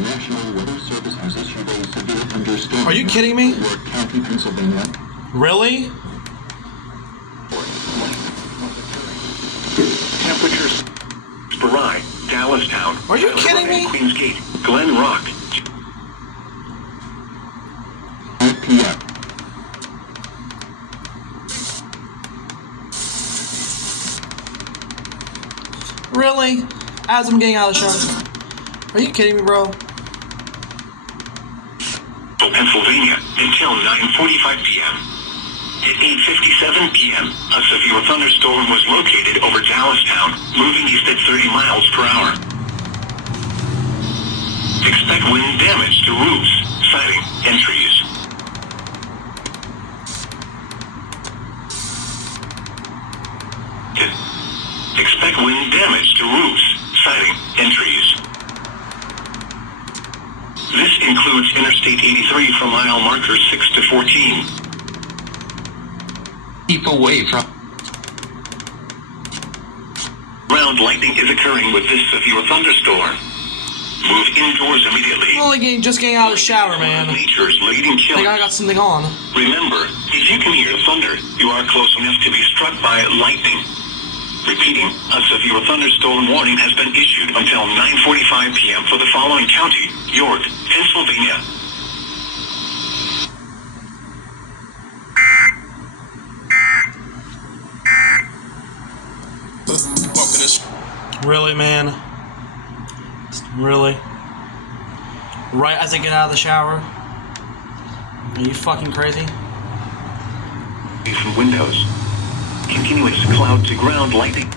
The National Weather Service has issued a severe thunderstorm. Are you kidding me? In York County, Pennsylvania. Really? Temperatures. Spry, Dallastown. Are you kidding me? Queens Gate, Glen Rock. 5 p.m. Really? As I'm getting out of the shower. Are you kidding me, bro? Pennsylvania until 9:45 p.m. At 8:57 p.m., a severe thunderstorm was located over Dallastown, moving east at 30 miles per hour. Expect wind damage to roofs, siding, and trees. Expect wind damage to roofs, siding, and trees. This includes Interstate 83 from mile markers 6 to 14. Keep away from. Ground lightning is occurring with this severe thunderstorm. Move indoors immediately. I'm only just getting out of the shower, man. Nature's leading I killer. think I got something on. Remember, if you can hear thunder, you are close enough to be struck by lightning. Repeating, a severe thunderstorm warning has been issued until 9:45 p.m. for the following county: York, Pennsylvania. Really, man? Really? Right as I get out of the shower? Are you fucking crazy? From windows. Continuous cloud to ground lightning.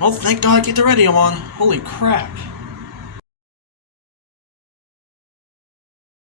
Well, thank God I get the radio on. Holy crap.